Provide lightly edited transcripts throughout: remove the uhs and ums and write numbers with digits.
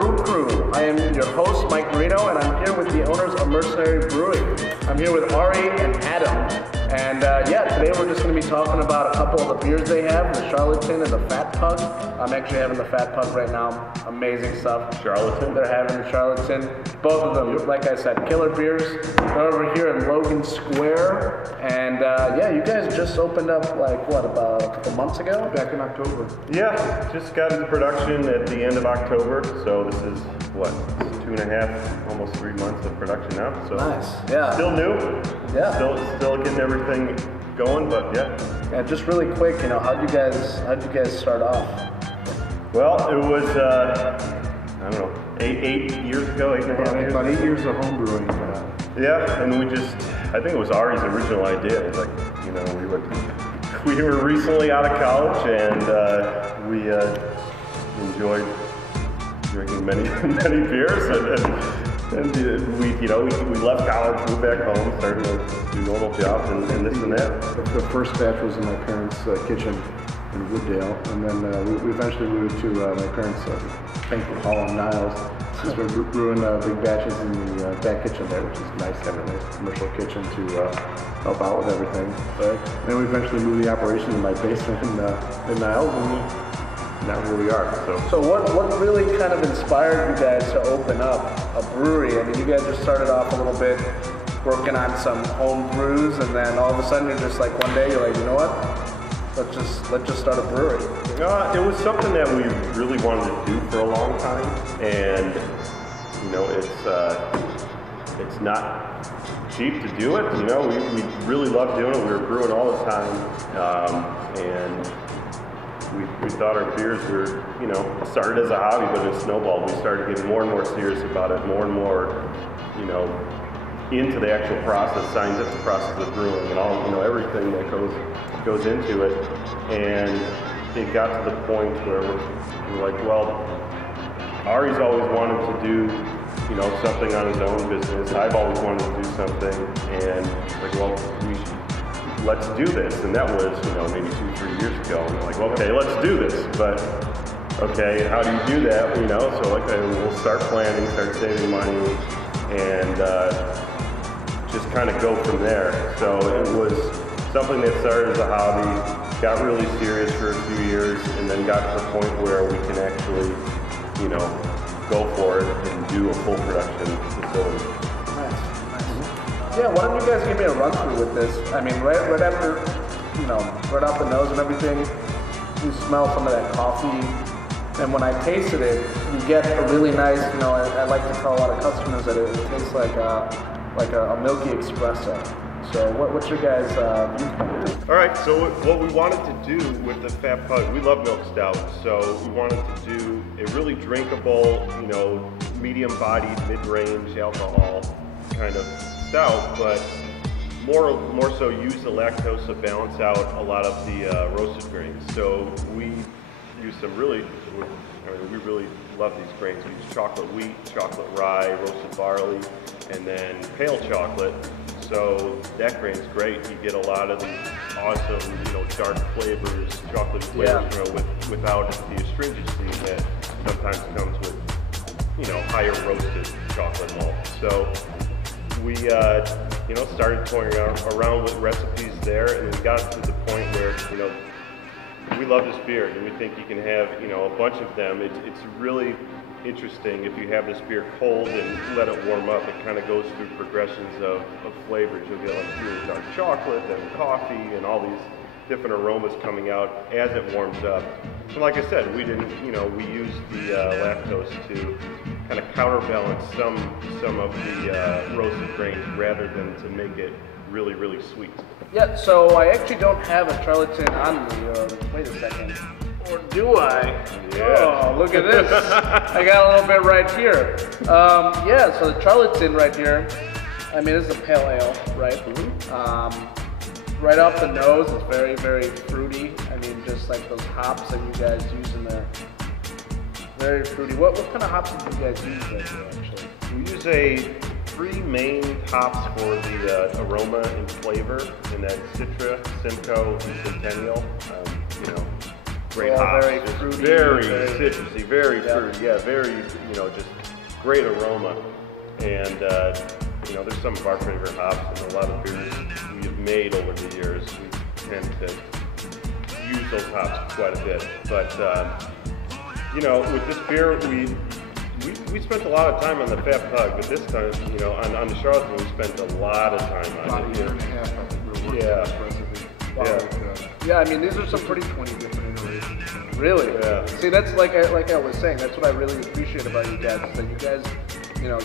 Brew Crew. I am your host, Mike Moreno, and I'm here with the owners of Mercenary Brewing. I'm here with Ari and Adam. And yeah, today we're just going to be talking about a couple of the beers they have, the Charlatan and the Fat Pug. I'm actually having the Fat Pug right now. Amazing stuff. Charlatan. They're having the Charlatan. Both of them, like I said, killer beers. They're over here in Logan Square. And yeah, you guys just opened up like, what, about a couple months ago? Back in October. Yeah, just got into production at the end of October. So this is, what, 2.5, almost 3 months of production now. So nice, yeah. Still new. Yeah. Still getting everything going, but yeah. Yeah, just really quick, you know, how'd you guys start off? Well, it was, I don't know, eight years ago, 8.5 years About 8 years of home brewing. Yeah, and I think it was Ari's original idea. It was like, you know, we were recently out of college and we enjoyed drinking many beers and we left college, moved back home, started to do normal jobs and this and that. The first batch was in my parents' kitchen in Wooddale, and then we eventually moved to my parents' banquet hall on Niles. So we're brewing big batches in the back kitchen there, which is nice, having a nice commercial kitchen to help out with everything. Right. Then we eventually moved the operation in my basement in Niles, and now here we are. So what really kind of inspired you guys to open up a brewery? I mean, you guys just started off a little bit working on some home brews, and then all of a sudden you're just like, one day you're like, you know what? Let's just start a brewery. It was something that we really wanted to do for a long time, and you know, it's not cheap to do it. You know, we really loved doing it. We were brewing all the time, and we thought our beers were, you know, started as a hobby, but it snowballed. We started getting more and more serious about it, more and more, you know, into the actual process, scientific process of brewing and all, you know, everything that goes into it. And it got to the point where we're like, well, Ari's always wanted to do, you know, something on his own business. I've always wanted to do something, and like, well, let's do this. And that was, you know, maybe 2-3 years ago. And we're like, well, okay, let's do this. But okay, how do you do that? You know, so okay, we'll start planning, start saving money, and just kind of go from there. So it was something that started as a hobby, got really serious for a few years, and then got to the point where we can actually, you know, go for it and do a full production facility. Nice. Yeah, why don't you guys give me a run through with this? I mean, right after, you know, right off the nose and everything, you smell some of that coffee, and when I tasted it, you get a really nice, you know, I like to tell a lot of customers that it tastes like a milky espresso. So what's your guys' viewpoint? All right, so what we wanted to do with the Fat Pug, we love milk stout, so we wanted to do a really drinkable, you know, medium-bodied, mid-range alcohol kind of stout, but more so use the lactose to balance out a lot of the roasted grains. So we use some really, I mean, we really love these grains. We use chocolate wheat, chocolate rye, roasted barley, and then pale chocolate. So that grain's great. You get a lot of these awesome, you know, dark flavors, chocolate flavors, you know, without the astringency that sometimes comes with, you know, higher roasted chocolate malt. So we, you know, started toying around with recipes there, and we got to the point where, you know, we love this beer, and we think you can have, you know, a bunch of them. It's really interesting if you have this beer cold and let it warm up. It kind of goes through progressions of flavors. You'll get like really dark chocolate, then coffee, and all these different aromas coming out as it warms up. And like I said, we didn't, you know, we used the lactose to kind of counterbalance some of the roasted grains rather than to make it really, really sweet. Yeah, so I actually don't have a Charlatan on me. Wait a second. Or do I? Yeah. Oh, look at this. I got a little bit right here. Yeah, so the Charlatan right here, I mean, this is a pale ale, right? Mm-hmm. Right off the nose, it's very, very fruity. I mean, just like those hops that you guys use in there. Very fruity. What kind of hops did you guys use right here, actually? We use three main hops for the aroma and flavor, and that's Citra, Simcoe, and Centennial. You know, great So hops, very just fruity, very very- citrusy, very fruity, yeah, very, just great aroma. And, there's some of our favorite hops and a lot of beers we have made over the years. We tend to use those hops quite a bit. But, with this beer, we spent a lot of time on the Fat Pug, but this time, on the Charlatan, we spent a lot of time on About it. a year and a half, I think we were working Yeah. on this recipe. Yeah, I mean, these are some pretty 20 different iterations. Really? Yeah. See, that's like I was saying, that's what I really appreciate about you guys, is that you guys,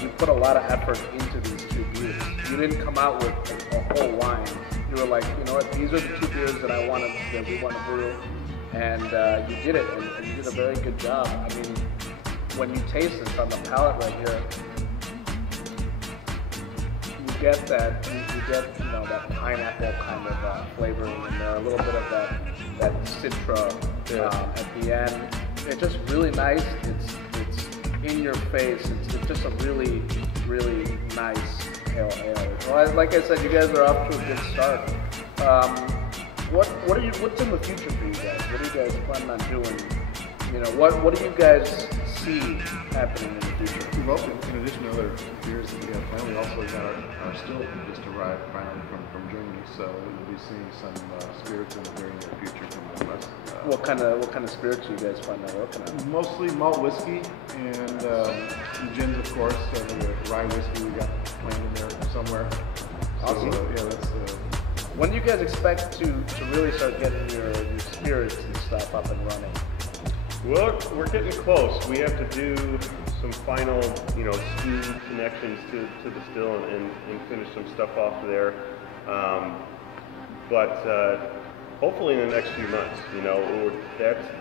you put a lot of effort into these two beers. You didn't come out with a whole line. You were like, you know what, these are the two beers that we want to brew, and you did it, and you did a very good job. I mean, when you taste this on the palate right here, you get that, that pineapple kind of flavoring in there, a little bit of that citra at the end. It's just really nice. It's in your face. It's just a really, really nice pale ale. Well, like I said, you guys are off to a good start. What's in the future for you guys? What are you guys planning on doing? What do you guys see happening in the future? Well, in addition to other beers that we have planned, we also got our still just arrived finally from Germany, so we'll be seeing some spirits in the very near future from the West. What kind of spirits you guys plan on working on? Mostly malt whiskey and gins, of course. The rye whiskey we got planned in there somewhere. Awesome. So, that's. When do you guys expect to really start getting your spirits and stuff up and running? Well, we're getting close. We have to do some final, SKU connections to distill and finish some stuff off there. But hopefully in the next few months,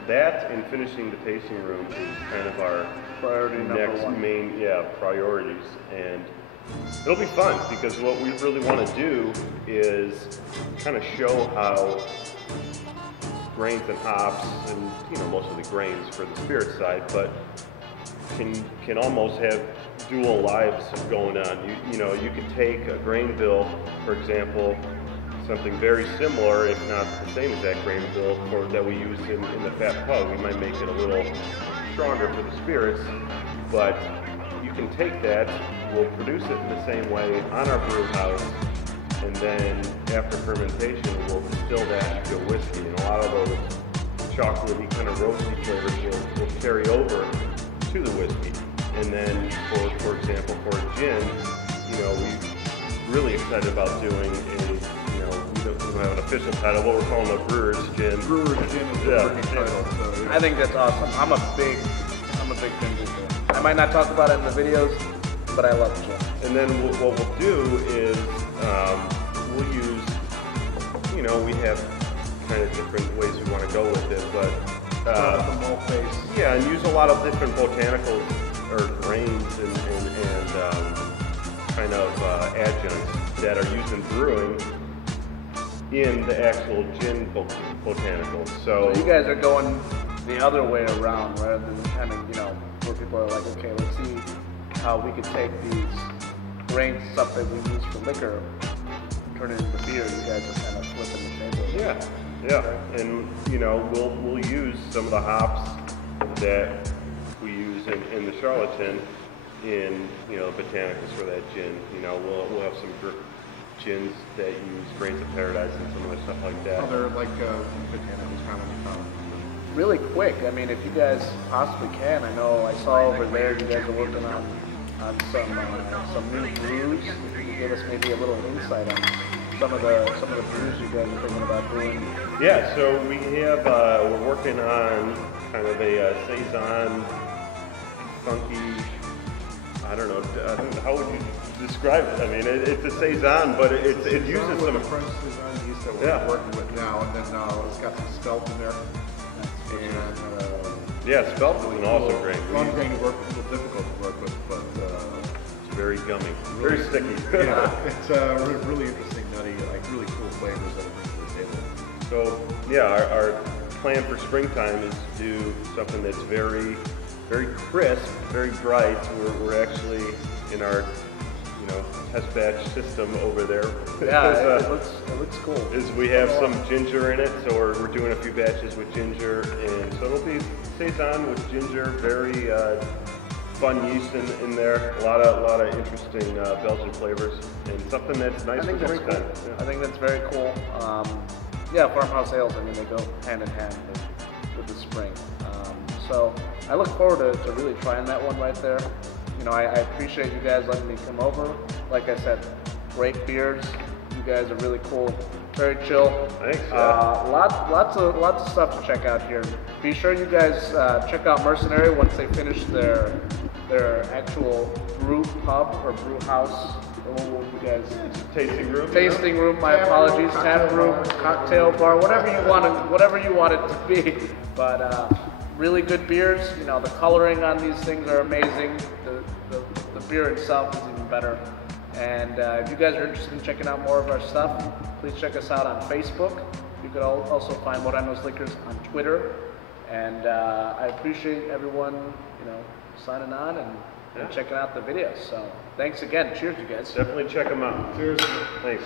that and finishing the tasting room is kind of our Priority number next one. main, priorities. And it'll be fun because what we really want to do is kind of show how grains and hops and most of the grains for the spirit side, but can almost have dual lives going on. You could take a grain bill, for example, something very similar, if not the same exact grain bill that we use in the Fat Pug. We might make it a little stronger for the spirits, but you can take that, we'll produce it in the same way on our brew house, and then after fermentation, we'll distill that into a whiskey. And a lot of those chocolatey kind of roasty flavors will carry over to the whiskey. And then, for example, for a gin, we're really excited about doing we don't have an official title, what we're calling a brewer's gin. Brewer's gin is the working title. So, I think that's awesome. I'm a big gin drinker. I might not talk about it in the videos, but I love gin. And then what we'll do is we'll use, we have kind of different ways we want to go with it, but the malt base. yeah, and use a lot of different botanicals or grains and kind of adjuncts that are used in brewing in the actual gin botanicals. So you guys are going the other way around rather than kind of, where people are like, okay, let's see how we could take these grains, stuff that we use for liquor, turn it into beer. You guys are kind of flipping the table. yeah, and we'll use some of the hops that we use in the Charlatan in the botanicals for that gin. We'll have some gins that use grains of paradise and some other stuff like that. Other botanicals commonly found. Really quick, I mean, if you guys possibly can, I know I saw over there you guys are working on some new brews. If you could give us maybe a little insight on some of the brews you guys are thinking about doing. Yeah, so we have we're working on kind of a saison, funky. I don't know. How would you describe it? I mean, it's a saison, but it uses some French saison yeast that we're working with now, and then it's got some spelt in there. And spelt is an awesome grain. Long grain to work with, a little difficult to work with, but It's very gummy, very sticky. Yeah, it's really interesting, nutty, really cool flavors that it brings to the table. So yeah, our plan for springtime is to do something that's very, very crisp, very bright. We're actually in our test batch system over there. Yeah, it looks cool. Is we have some ginger in it, so we're doing a few batches with ginger, and so it'll be saison with ginger, very fun yeast in there, a lot of interesting Belgian flavors, and something that's nice for drink time. Yeah. I think that's very cool. Yeah, farmhouse ales, I mean, they go hand in hand with the spring. So I look forward to really trying that one right there. I appreciate you guys letting me come over. Like I said, great beers. You guys are really cool, very chill. Thanks. Lots of stuff to check out here. Be sure you guys check out Mercenary once they finish their actual brew pub or brew house. What would you guys? Tasting room. Tasting room. My apologies. Tap room, cocktail bar, whatever you want it to be. But really good beers. The coloring on these things are amazing. The beer itself is even better. And if you guys are interested in checking out more of our stuff, please check us out on Facebook. You could also find Moreno's Liquors on Twitter. And I appreciate everyone, signing on and checking out the videos. So thanks again. Cheers, you guys. Definitely check them out. Cheers. Thanks.